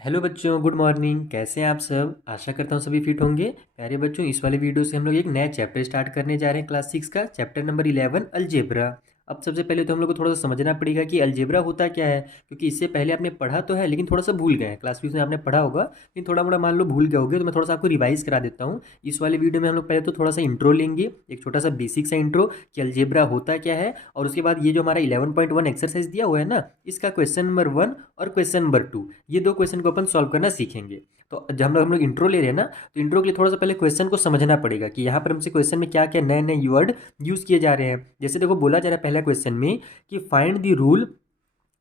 Hello बच्चों, good morning. कैसे हैं आप सब? आशा करता हूँ सभी फिट होंगे। प्यारे बच्चों, इस वाले वीडियो से हम लोग एक नया चैप्टर स्टार्ट करने जा रहे हैं क्लास 6 का, चैप्टर नंबर 11 अलजेब्रा। अब सबसे पहले तो हम लोग को थोड़ा सा समझना पड़ेगा कि अलजेब्रा होता क्या है, क्योंकि इससे पहले आपने पढ़ा तो है लेकिन थोड़ा सा भूल गए हैं। क्लास 5 में आपने पढ़ा होगा लेकिन थोड़ा मोड़ा मान लो भूल गए होगे, तो मैं थोड़ा सा आपको रिवाइज करा देता हूँ। इस वाले वीडियो में हम लोग पहले तो थोड़ा सा इंट्रो लेंगे, एक छोटा सा बेसिक सा इंट्रो कि अलजेब्रा होता क्या है, और उसके बाद ये जो हमारा 11.1 एक्सरसाइज दिया हुआ है ना, इसका क्वेश्चन नंबर 1 और क्वेश्चन नंबर 2, ये दो क्वेश्चन को अपन सॉल्व करना सीखेंगे। तो जब हम लोग इंट्रो ले रहे हैं ना, तो इंट्रो के लिए थोड़ा सा पहले क्वेश्चन को समझना पड़ेगा कि यहाँ पर हमसे क्वेश्चन में क्या क्या नए नए वर्ड यूज़ किए जा रहे हैं। जैसे देखो, बोला जा रहा है पहला क्वेश्चन में कि find the rule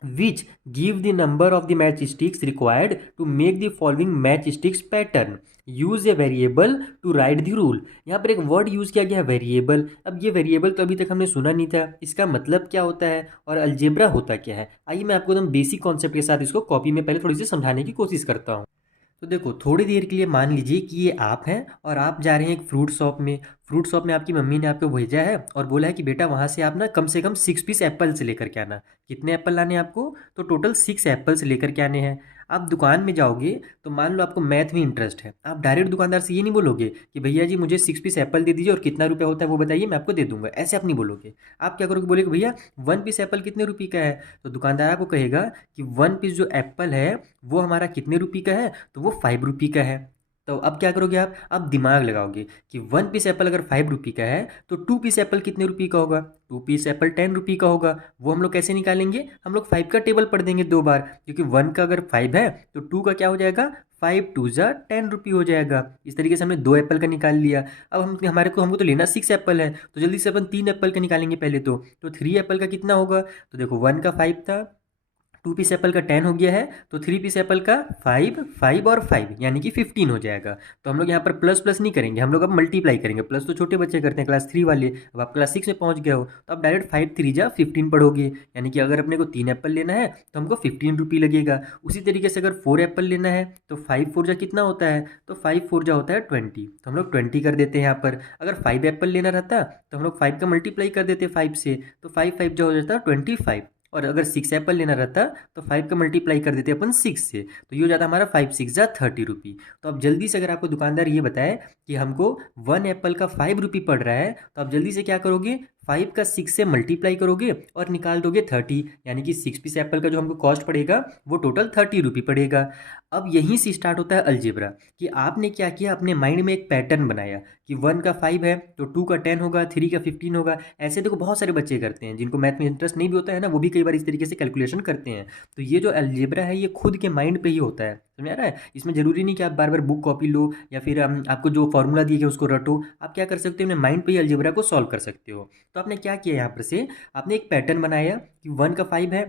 which give the number of the match sticks required to make the following match sticks pattern, use a variable to write the rule. यहाँ पर एक वर्ड यूज किया गया वेरिएबल। अब ये वेरिएबल तो अभी तक हमने सुना नहीं था, इसका मतलब क्या होता है और अलजेब्रा होता क्या है। आइए मैं आपको एकदम बेसिक कॉन्सेप्ट के साथ इसको कॉपी में पहले थोड़ी सी समझाने की कोशिश करता हूँ। तो देखो, थोड़ी देर के लिए मान लीजिए कि ये आप हैं और आप जा रहे हैं एक फ्रूट शॉप में। फ्रूट शॉप में आपकी मम्मी ने आपको भेजा है और बोला है कि बेटा वहाँ से कम 6 पीस एप्पल से लेकर के आना। कितने एप्पल लाने हैं आपको? तो टोटल 6 एप्पल से लेकर के आने हैं। आप दुकान में जाओगे तो मान लो आपको मैथ में इंटरेस्ट है, आप डायरेक्ट दुकानदार से ये नहीं बोलोगे कि भैया जी मुझे 6 पीस एप्पल दे दीजिए और कितना रुपया होता है वो बताइए, मैं आपको दे दूंगा। ऐसे आप नहीं बोलोगे। आप क्या करोगे? बोलेगे भैया 1 पीस एप्पल कितने रुपये का है? तो दुकानदार आपको कहेगा कि 1 पीस जो एप्पल है वो हमारा कितने रुपये का है? तो वो 5 रुपये का है। तो अब क्या करोगे आप दिमाग लगाओगे कि 1 पीस एप्पल अगर 5 रुपये का है तो 2 पीस एप्पल कितने रुपये का होगा? 2 पीस एप्पल 10 रुपये का होगा। वो हम लोग कैसे निकालेंगे? हम लोग 5 का टेबल पढ़ देंगे 2 बार, क्योंकि 1 का अगर 5 है तो 2 का क्या हो जाएगा? 5 2 जा 10 रुपये हो जाएगा। इस तरीके से हमने 2 एप्पल का निकाल लिया। अब हमको तो लेना 6 एप्पल है, तो जल्दी से अपन 3 एप्पल का निकालेंगे पहले तो 3 एप्पल का कितना होगा? तो देखो, 1 का 5 था, 2 पीस एप्पल का 10 हो गया है, तो 3 पीस एप्पल का 5 5 और 5 यानी कि 15 हो जाएगा। तो हम लोग यहाँ पर प्लस प्लस नहीं करेंगे, हम लोग अब मल्टीप्लाई करेंगे। प्लस तो छोटे बच्चे करते हैं, क्लास 3 वाले। अब आप क्लास 6 में पहुँच गए हो तो आप डायरेक्ट 5 3 जा 15 पढ़ोगे, यानी कि अगर अपने को 3 एप्पल लेना है तो हमको 15 रुपये लगेगा। उसी तरीके से अगर 4 एप्पल लेना है तो 5 4 जा कितना होता है? तो 5 4 जा होता है 20, तो हम लोग 20 कर देते हैं यहाँ पर। अगर 5 एप्पल लेना रहता तो हम लोग 5 का मल्टीप्लाई कर देते 5 से, तो 5 5 जा हो जाता 25। और अगर 6 एप्पल लेना रहता तो 5 का मल्टीप्लाई कर देते अपन 6 से, तो ये हो जाता हमारा 5 6 जा 30 रुपये। तो अब जल्दी से अगर आपको दुकानदार ये बताए कि हमको 1 एप्पल का 5 रुपये पड़ रहा है, तो आप जल्दी से क्या करोगे? 5 का 6 से मल्टीप्लाई करोगे और निकाल दोगे 30, यानी कि 6 पीस एप्पल का जो हमको कॉस्ट पड़ेगा वो टोटल 30 रुपये पड़ेगा। अब यहीं से स्टार्ट होता है अलजेब्रा, कि आपने क्या किया, अपने माइंड में एक पैटर्न बनाया कि 1 का 5 है तो 2 का 10 होगा, 3 का 15 होगा। ऐसे देखो बहुत सारे बच्चे करते हैं जिनको मैथ में इंटरेस्ट नहीं भी होता है ना, वो भी कई बार इस तरीके से कैलकुलेशन करते हैं। तो ये जो अलजेब्रा है ये खुद के माइंड पे ही होता है, समझ आ रहा है? इसमें जरूरी नहीं कि आप बार बार बुक कॉपी लो या फिर आपको जो फॉर्मूला दिए गए उसको रटो। आप क्या कर सकते हो, अपने माइंड पे ही अलजेब्रा को सॉल्व कर सकते हो। तो आपने क्या किया यहाँ पर से, आपने एक पैटर्न बनाया कि 1 का 5 है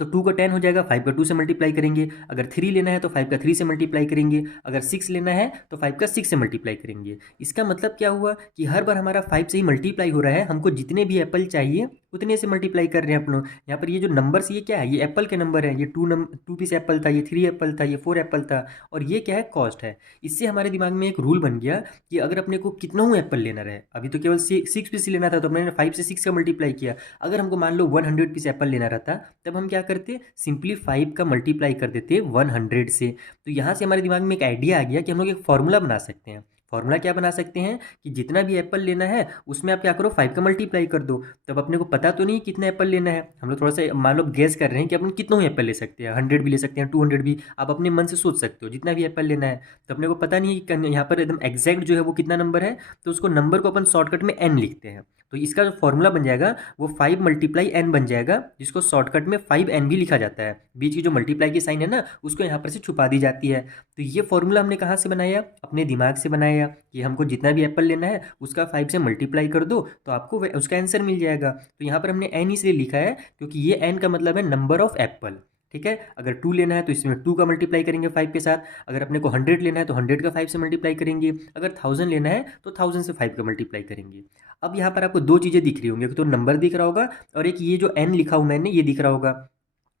तो 2 का 10 हो जाएगा, 5 का 2 से मल्टीप्लाई करेंगे। अगर 3 लेना है तो 5 का 3 से मल्टीप्लाई करेंगे। अगर 6 लेना है तो 5 का 6 से मल्टीप्लाई करेंगे। इसका मतलब क्या हुआ कि हर बार हमारा 5 से ही मल्टीप्लाई हो रहा है। हमको जितने भी एप्पल चाहिए उतने से मल्टीप्लाई कर रहे हैं अपन लोग। यहाँ पर ये जो नंबर्स, ये क्या है? ये एप्पल के नंबर है। ये 2 पीस एप्पल था, ये 3 एप्पल था, ये 4 एप्पल था, और ये क्या है? कॉस्ट है। इससे हमारे दिमाग में एक रूल बन गया कि अगर अपने को कितना एप्पल लेना रहे, अभी तो केवल 6 पीस लेना था तो मैंने 5 से 6 का मल्टीप्लाई किया। अगर हमको मान लो 100 पीस एप्पल लेना रहता तब हम क्या करते? सिंपली 5 का मल्टीप्लाई कर देते 100 से। तो यहाँ से हमारे दिमाग में एक आइडिया आ गया कि हम लोग एक फॉर्मूला बना सकते हैं। फॉर्मूला क्या बना सकते हैं कि जितना भी एप्पल लेना है उसमें आप क्या करो, 5 का मल्टीप्लाई कर दो। तब अपने को पता तो नहीं कितना एप्पल लेना है, हम लोग थोड़ा सा मान लो गेस कर रहे हैं कि अपन कितना एप्पल ले सकते हैं। 100 भी ले सकते हैं, 200 भी, आप अपने मन से सोच सकते हो जितना भी एप्पल लेना है। तो अपने को पता नहीं है कि यहाँ पर एकदम एग्जैक्ट जो है वो कितना नंबर है, तो उसको नंबर को अपन शॉर्टकट में एन लिखते हैं। तो इसका जो फॉर्मूला बन जाएगा वो 5 मल्टीप्लाई एन बन जाएगा, जिसको शॉर्टकट में 5n भी लिखा जाता है। बीच की जो मल्टीप्लाई की साइन है ना, उसको यहाँ पर से छुपा दी जाती है। तो ये फॉर्मूला हमने कहाँ से बनाया? अपने दिमाग से बनाया कि हमको जितना भी एप्पल लेना है उसका 5 से मल्टीप्लाई कर दो तो आपको उसका आंसर मिल जाएगा। तो यहाँ पर हमने एन इसलिए लिखा है क्योंकि ये एन का मतलब है नंबर ऑफ एप्पल। ठीक है, अगर 2 लेना है तो इसमें 2 का मल्टीप्लाई करेंगे 5 के साथ। अगर अपने को 100 लेना है तो 100 का 5 से मल्टीप्लाई करेंगे। अगर 1000 लेना है तो 1000 से 5 का मल्टीप्लाई करेंगे। अब यहाँ पर आपको दो चीज़ें दिख रही होंगी, एक तो नंबर दिख रहा होगा और एक ये जो एन लिखा हूँ मैंने ये दिख रहा होगा।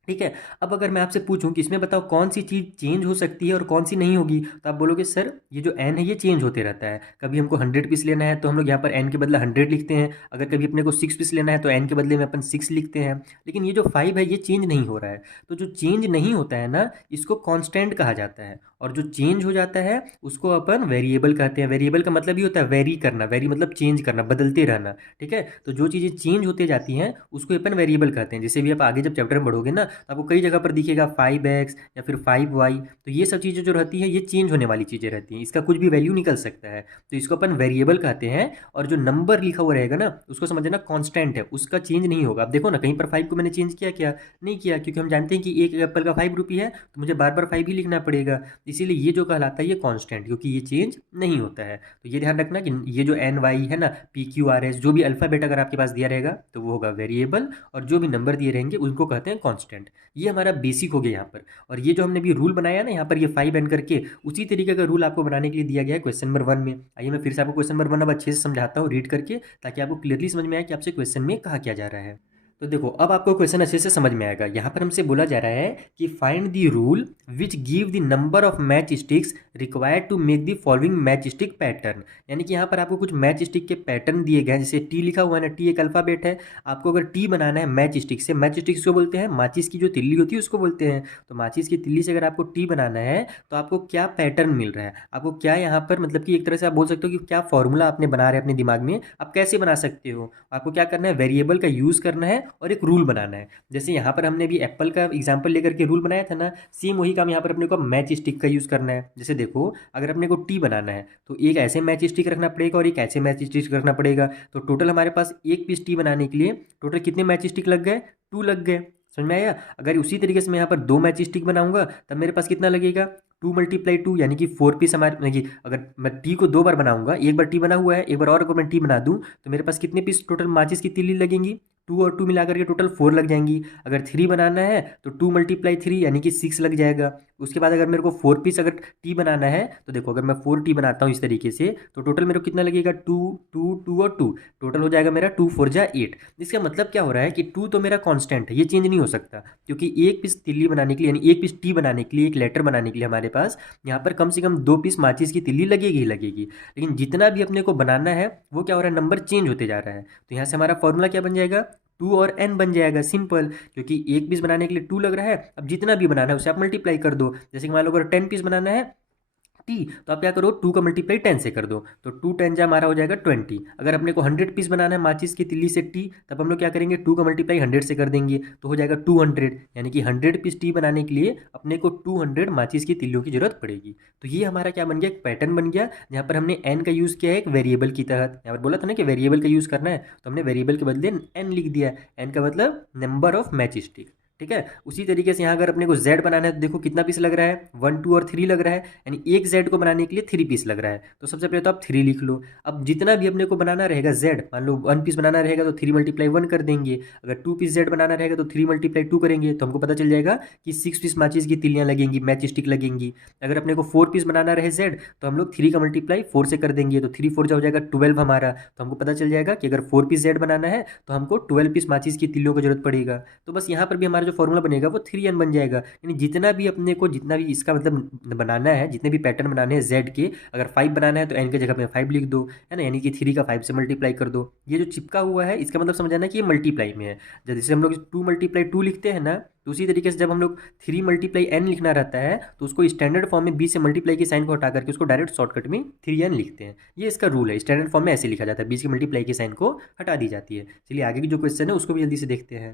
ठीक है। अब अगर मैं आपसे पूछूं कि इसमें बताओ कौन सी चीज़ चेंज हो सकती है और कौन सी नहीं होगी, तो आप बोलोगे सर ये जो एन है ये चेंज होते रहता है। कभी हमको 100 पीस लेना है तो हम लोग यहाँ पर एन के बदले 100 लिखते हैं। अगर कभी अपने को 6 पीस लेना है तो एन के बदले में अपन 6 लिखते हैं। लेकिन ये जो 5 है ये चेंज नहीं हो रहा है। तो जो चेंज नहीं होता है ना, इसको कॉन्स्टेंट कहा जाता है। और जो चेंज हो जाता है उसको अपन वेरिएबल कहते हैं। वेरिएबल का मतलब ही होता है वेरी करना। वेरी मतलब चेंज करना, बदलते रहना। ठीक है। तो जो चीज़ें चेंज होते जाती हैं उसको अपन वेरिएबल कहते हैं। जैसे भी आप आगे जब चैप्टर में बढ़ोगे ना, तो आपको कई जगह पर दिखेगा 5x या फिर 5y। तो ये सब चीज़ें जो रहती है ये चेंज होने वाली चीज़ें रहती हैं, इसका कुछ भी वैल्यू निकल सकता है। तो इसको अपन वेरिएबल कहते हैं। और जो नंबर लिखा हुआ रहेगा ना, उसको समझना कांस्टेंट है, उसका चेंज नहीं होगा। अब देखो ना, कहीं पर 5 को मैंने चेंज किया क्या? नहीं किया, क्योंकि हम जानते हैं कि एक एप्पल का 5 रुपये है, तो मुझे बार बार 5 ही लिखना पड़ेगा। इसीलिए ये जो कहलाता है ये कांस्टेंट, क्योंकि ये चेंज नहीं होता है। तो ये ध्यान रखना कि ये जो एन वाई है ना, पी क्यू आर एस, जो भी अल्फ़ाबेट अगर आपके पास दिया रहेगा तो वो होगा वेरिएबल, और जो भी नंबर दिए रहेंगे उनको कहते हैं कांस्टेंट। ये हमारा बेसिक हो गया यहाँ पर। और ये जो हमने भी रूल बनाया ना यहाँ पर, ये 5n करके, उसी तरीके का रूल आपको बनाने के लिए दिया गया है क्वेश्चन नंबर 1 में। आइए मैं फिर से आपको क्वेश्चन नंबर 1 अब अच्छे से समझाता हूँ रीड करके, ताकि आपको क्लियरली समझ में आए कि आपसे क्वेश्चन में कहा क्या जा रहा है। तो देखो, अब आपको क्वेश्चन अच्छे से समझ में आएगा। यहाँ पर हमसे बोला जा रहा है कि find the rule which give the number of match sticks required to make the following match stick pattern. यानी कि यहाँ पर आपको कुछ मैच स्टिक के पैटर्न दिए गए हैं। जैसे टी लिखा हुआ है ना, टी एक अल्फाबेट है। आपको अगर टी बनाना है मैच स्टिक से, मैच स्टिक को बोलते हैं माचिस की जो तिल्ली होती है उसको बोलते हैं। तो माचिस की तिल्ली से अगर आपको टी बनाना है तो आपको क्या पैटर्न मिल रहा है, आपको क्या यहाँ पर, मतलब कि एक तरह से आप बोल सकते हो कि क्या फॉर्मूला आपने बना रहे हैं अपने दिमाग में, आप कैसे बना सकते हो। आपको क्या करना है, वेरिएबल का यूज़ करना है और एक रूल बनाना है। जैसे यहाँ पर हमने भी एप्पल का एग्जाम्पल लेकर के रूल बनाया था ना, सेम वही काम यहाँ पर अपने को मैच स्टिक का यूज़ करना है। जैसे देखो, अगर अपने को टी बनाना है तो एक ऐसे मैच स्टिक रखना पड़ेगा और एक ऐसे मैच स्टिक रखना पड़ेगा। तो टोटल हमारे पास एक पीस टी बनाने के लिए टोटल कितने मैच स्टिक लग गए? 2 लग गए। समझ में आया? अगर उसी तरीके से मैं यहाँ पर 2 मैच स्टिक बनाऊंगा तब मेरे पास कितना लगेगा? 2 × 2 यानी कि 4 पीस हमारे, यानी कि अगर मैं टी को 2 बार बनाऊंगा, एक बार टी बना हुआ है, एक बार और अगर मैं टी बना दूं, तो मेरे पास कितने पीस टोटल माचिस की तिल्ली लगेंगी? 2 और 2 मिला करके टोटल 4 लग जाएंगी। अगर 3 बनाना है तो 2 × 3 यानी कि 6 लग जाएगा। उसके बाद अगर मेरे को 4 पीस अगर टी बनाना है तो देखो, अगर मैं 4 टी बनाता हूँ इस तरीके से, तो टोटल मेरे को कितना लगेगा? 2 2 2 और 2, टोटल हो जाएगा मेरा 2 4 जा 8। इसका मतलब क्या हो रहा है कि 2 तो मेरा कांस्टेंट है, ये चेंज नहीं हो सकता। क्योंकि एक पीस तिल्ली बनाने के लिए, यानी एक पीस टी बनाने के लिए, एक लेटर बनाने के लिए हमारे पास यहाँ पर कम से कम 2 पीस माचिस की तिल्ली लगेगी ही लगेगी। लेकिन जितना भी अपने को बनाना है वो क्या हो रहा है, नंबर चेंज होते जा रहा है। तो यहाँ से हमारा फॉर्मूला क्या बन जाएगा? 2 और n बन जाएगा, सिंपल। क्योंकि एक पीस बनाने के लिए 2 लग रहा है, अब जितना भी बनाना है उसे आप मल्टीप्लाई कर दो। जैसे कि मान लो अगर 10 पीस बनाना है टी, तो आप क्या करो, 2 का मल्टीप्लाई 10 से कर दो, तो 2 10 जा हमारा हो जाएगा 20। अगर अपने को 100 पीस बनाना है माचिस की तिल्ली से टी, तब हम लोग क्या करेंगे, 2 का मल्टीप्लाई 100 से कर देंगे, तो हो जाएगा 200। यानी कि 100 पीस टी बनाने के लिए अपने को 200 माचिस की तिल्लियों की जरूरत पड़ेगी। तो ये हमारा क्या बन गया, एक पैटर्न बन गया, जहाँ पर हमने एन का यूज़ किया है एक वेरिएबल की तहत। यहाँ पर बोला था ना कि वेरिएबल का यूज़ करना है, तो हमने वेरिएबल के बदले एन लिख दिया। एन का मतलब नंबर ऑफ मैच स्टिक। ठीक है। उसी तरीके से यहाँ अगर अपने को Z बनाना है तो देखो कितना पीस लग रहा है, 1 2 और 3 लग रहा है। यानी एक Z को बनाने के लिए 3 पीस लग रहा है। तो सबसे पहले तो आप 3 लिख लो। अब जितना भी अपने को बनाना रहेगा Z, मान लो 1 पीस बनाना रहेगा तो 3 × 1 कर देंगे। अगर 2 पीस Z बनाना रहेगा तो 3 × 2 करेंगे, तो हमको पता चल जाएगा कि 6 पीस माचिस की तिल्लियाँ लगेंगी, मैच स्टिक लगेंगी। अगर अपने को 4 पीस बनाना रहे Z, तो हम लोग 3 का मल्टीप्लाई 4 से कर देंगे, तो 3 4 जा हो जाएगा 12 हमारा। तो हमको पता चल जाएगा कि अगर 4 पीस Z बनाना है तो हमको 12 पीस माचिस की तिल्लियों की जरूरत पड़ेगा। तो बस यहाँ पर भी हमारा जो फॉर्मूला बनेगा वो 3n बन जाएगा। यानी जितना भी अपने को, जितना भी इसका मतलब बनाना है, जितने भी पैटर्न बनाने हैं Z के, अगर 5 बनाना है तो n की जगह में 5 लिख दो, है ना। यानी कि 3 का 5 से मल्टीप्लाई कर दो। ये जो चिपका हुआ है इसका मतलब समझाना कि ये मल्टीप्लाई में है। जैसे हम लोग 2 × 2 लिखते हैं ना, तो उसी तरीके से जब हम लोग 3 × n लिखना रहता है तो उसको स्टैंडर्ड फॉर्म में b से मल्टीप्लाई के साइन को हटा करके उसको डायरेक्ट शॉर्टकट में 3n लिखते हैं। ये इसका रूल है, स्टैंडर्ड फॉर्म में ऐसे लिखा जाता है, b से मल्टीप्लाई के साइन को हटा दी जाती है। चलिए आगे की जो क्वेश्चन है उसको भी जल्दी से देखते हैं।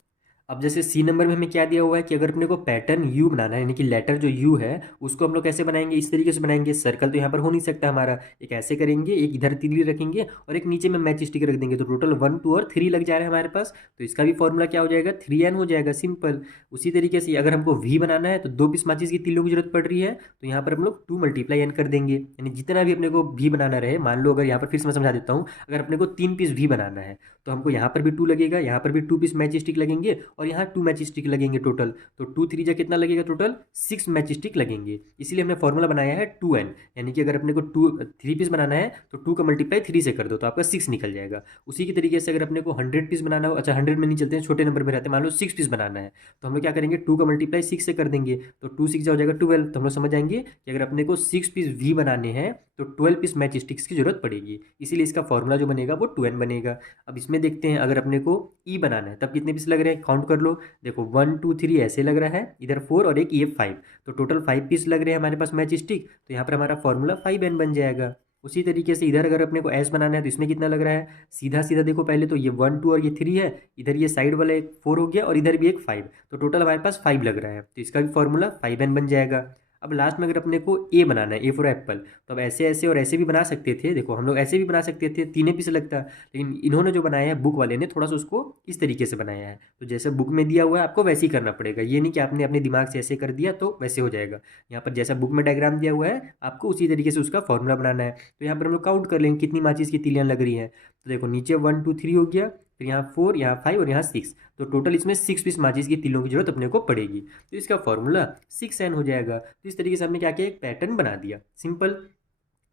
अब जैसे सी नंबर में हमें क्या दिया हुआ है कि अगर अपने को पैटर्न यू बनाना है, यानी कि लेटर जो यू है उसको हम लोग कैसे बनाएंगे, इस तरीके से बनाएंगे। सर्कल तो यहाँ पर हो नहीं सकता हमारा, एक ऐसे करेंगे, एक इधर तिल्ली रखेंगे और एक नीचे में मैच स्टिक रख देंगे, तो टोटल 1 2 और 3 लग जा रहा है हमारे पास। तो इसका भी फॉर्मूला क्या हो जाएगा, 3n हो जाएगा, सिंपल। उसी तरीके से अगर हमको वी बनाना है तो 2 पीस माचिस की तिल्लियों की जरूरत पड़ रही है, तो यहाँ पर हम लोग 2 × n कर देंगे। यानी जितना भी अपने को वी बनाना रहे, मान लो अगर यहाँ पर फिर से मैं समझा देता हूँ, अगर अपने को 3 पीस वी बनाना है तो हमको यहाँ पर भी 2 लगेगा, यहाँ पर भी 2 पीस मैच स्टिक लगेंगे और यहाँ 2 मैच स्टिक लगेंगे टोटल। तो 2 3 जा कितना लगेगा टोटल 6 मैच स्टिक लगेंगे। इसीलिए हमने फॉर्मूला बनाया है 2n, यानी कि अगर अपने को 3 पीस बनाना है तो 2 का मल्टीप्लाई 3 से कर दो तो आपका 6 निकल जाएगा। उसी की तरीके से अगर अपने को 100 पीस बनाना हो, अच्छा 100 में नहीं चलते हैं, छोटे नंबर में रहते हैं, मान लो 6 पीस बनाना है तो हम लोग क्या करेंगे 2 का मल्टीप्लाई 6 से कर देंगे तो 2 6 हो जाएगा 12। तो हम लोग समझ जाएंगे कि अगर अपने को 6 पीस वी बनाने हैं तो 12 पीस मैच स्टिक्स की जरूरत पड़ेगी। इसीलिए इसका फॉर्मूला जो बनेगा वो 2n बनेगा। अब इसमें देखते हैं अगर अपने को ई बनाना है तब कितने पीस लग रहे हैं, काउंट कर लो। देखो 1 2 3 ऐसे लग रहा है, इधर 4 और एक ये 5, तो टोटल 5 पीस लग रहे हैं हमारे पास मैच स्टिक। तो यहाँ पर हमारा फॉर्मूला 5n बन जाएगा। उसी तरीके से इधर अगर अपने को एस बनाना है तो इसमें कितना लग रहा है, सीधा सीधा देखो पहले तो ये 1 2 और ये 3 है, इधर ये साइड वाला एक 4 हो गया और इधर भी एक 5, तो टोटल हमारे पास 5 लग रहा है। तो इसका भी फॉर्मूला 5n बन जाएगा। अब लास्ट में अगर अपने को ए बनाना है, ए फॉर एप्पल, तो अब ऐसे ऐसे और ऐसे भी बना सकते थे। देखो हम लोग ऐसे भी बना सकते थे, 3 पीस लगता, लेकिन इन्होंने जो बनाया है बुक वाले ने थोड़ा सा उसको इस तरीके से बनाया है। तो जैसे बुक में दिया हुआ है आपको वैसे ही करना पड़ेगा, ये नहीं कि आपने अपने दिमाग से ऐसे कर दिया तो वैसे हो जाएगा। यहाँ पर जैसा बुक में डायग्राम दिया हुआ है आपको उसी तरीके से उसका फॉर्मूला बनाना है। तो यहाँ पर हम लोग काउंट कर लेंगे कितनी माचिस की तीलियाँ लग रही हैं। तो देखो नीचे 1 2 3 हो गया, फिर यहाँ 4, यहाँ 5 और यहाँ 6, तो टोटल इसमें 6 पीस माचिस की तीलों की जरूरत अपने को पड़ेगी। तो इसका फॉर्मूला 6n हो जाएगा। तो इस तरीके से हमने क्या किया, एक पैटर्न बना दिया सिंपल।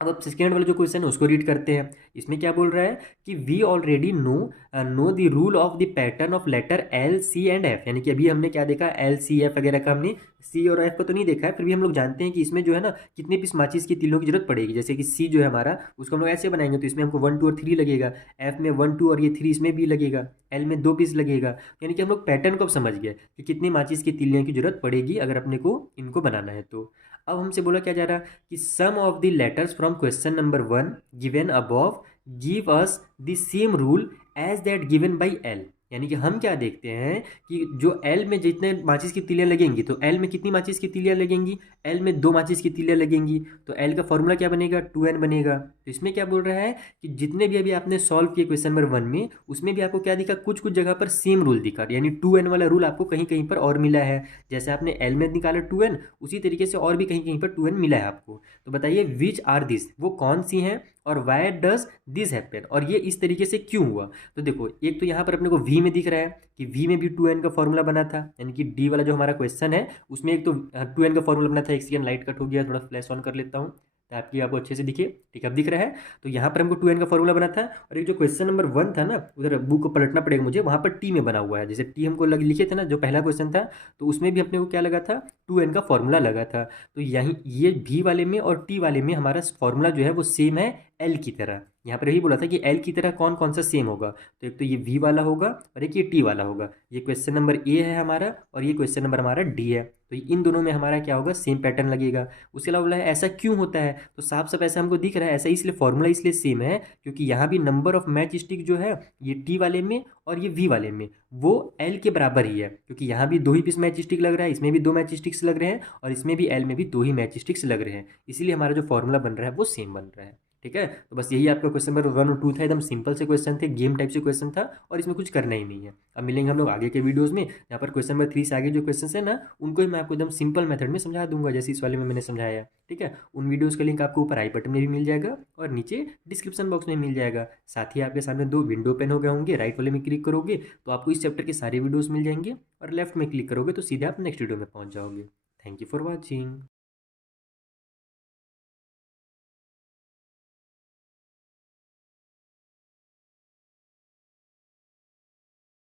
अब सेकेंड वाला जो क्वेश्चन है उसको रीड करते हैं। इसमें क्या बोल रहा है कि we already know the rule of the pattern of letter L C and F, यानी कि अभी हमने क्या देखा एल सी एफ वगैरह का, हमने सी और एफ को तो नहीं देखा है, फिर भी हम लोग जानते हैं कि इसमें जो है ना कितने पीस माचिस की तीलों की जरूरत पड़ेगी। जैसे कि सी जो है हमारा उसको हम लोग ऐसे बनाएंगे तो इसमें हमको 1 2 और 3 लगेगा, एफ में 1 2 और ये 3 इसमें भी लगेगा, एल में 2 पीस लगेगा। यानी कि हम लोग पैटर्न को अब समझ गए कि कितनी माचिस की तीलियों की जरूरत पड़ेगी अगर अपने को इनको बनाना है। तो अब हमसे बोला क्या जा रहा कि sum of the letters from question number 1 given above give us the same rule as that given by L. यानी कि हम क्या देखते हैं कि जो एल में जितने माचिस की तीलियां लगेंगी तो एल में कितनी माचिस की तीलियां लगेंगी, एल में 2 माचिस की तीलियां लगेंगी, तो एल का फॉर्मूला क्या बनेगा 2n बनेगा। तो इसमें क्या बोल रहा है कि जितने भी अभी आपने सॉल्व किए क्वेश्चन नंबर 1 में उसमें भी आपको क्या दिखा, कुछ कुछ जगह पर सेम रूल दिखा, यानी 2n वाला रूल आपको कहीं कहीं पर और मिला है। जैसे आपने एल में निकाला 2n, उसी तरीके से और भी कहीं कहीं पर 2n मिला है आपको। तो बताइए विच आर दिस, वो कौन सी हैं और वाई डज दिस हैपन, और ये इस तरीके से क्यों हुआ। तो देखो एक तो यहाँ पर अपने को वी में दिख रहा है कि वी में भी 2n का फॉर्मूला बना था, यानी कि डी वाला जो हमारा क्वेश्चन है उसमें एक तो 2n का फॉर्मूला बना था। एक सेकंड लाइट कट हो गया, थोड़ा फ्लैश ऑन कर लेता हूँ ताकि आपको अच्छे से दिखे। ठीक है अब दिख रहा है। तो यहाँ पर हमको 2n का फॉर्मूला बना था, और एक जो क्वेश्चन नंबर 1 था ना उधर बुक को पलटना पड़ेगा मुझे, वहाँ पर टी में बना हुआ है। जैसे टी हमको लिखे थे ना जो पहला क्वेश्चन था, तो उसमें भी अपने को क्या लगा था 2n का फॉर्मूला लगा था। तो यही ये भी वाले में और टी वाले में हमारा फॉर्मूला जो है वो सेम है एल की तरह। यहाँ पर यही बोला था कि एल की तरह कौन कौन सा सेम होगा, तो एक तो ये वी वाला होगा और एक ये टी वाला होगा। ये क्वेश्चन नंबर ए है हमारा और ये क्वेश्चन नंबर हमारा डी है, तो इन दोनों में हमारा क्या होगा सेम पैटर्न लगेगा। उसके अलावा बोला है ऐसा क्यों होता है, तो साफ साफ ऐसा हमको दिख रहा है ऐसा इसलिए फॉर्मूला इसलिए सेम है क्योंकि यहाँ भी नंबर ऑफ मैच स्टिक जो है ये टी वाले में और ये वी वाले में वो एल के बराबर ही है, क्योंकि यहाँ भी 2 ही पीस मैच स्टिक लग रहा है, इसमें भी 2 मैच स्टिक्स लग रहे हैं और इसमें भी एल में भी 2 ही मैच स्टिक्स लग रहे हैं, इसीलिए हमारा जो फॉर्मूला बन रहा है वो सेम बन रहा है। ठीक है, तो बस यही आपका क्वेश्चन नंबर 1 और 2 था, एकदम सिंपल से क्वेश्चन थे, गेम टाइप से क्वेश्चन था और इसमें कुछ करना ही नहीं है। अब मिलेंगे हम लोग आगे के वीडियोस में, यहाँ पर क्वेश्चन नंबर 3 से आगे जो क्वेश्चन है ना उनको ही मैं आपको एकदम सिंपल मेथड में समझा दूंगा जैसे इस वाले में मैंने समझाया। ठीक है, उन वीडियोस का लिंक आपको ऊपर आई बटन में भी मिल जाएगा और नीचे डिस्क्रिप्शन बॉक्स में मिल जाएगा। साथ ही आपके सामने 2 विंडो ओपन हो गए होंगे, राइट वाले में क्लिक करोगे तो आपको इस चैप्टर के सारे वीडियोस मिल जाएंगे और लेफ्ट में क्लिक करोगे तो सीधे आप नेक्स्ट वीडियो में पहुंच जाओगे। Thank you for watching.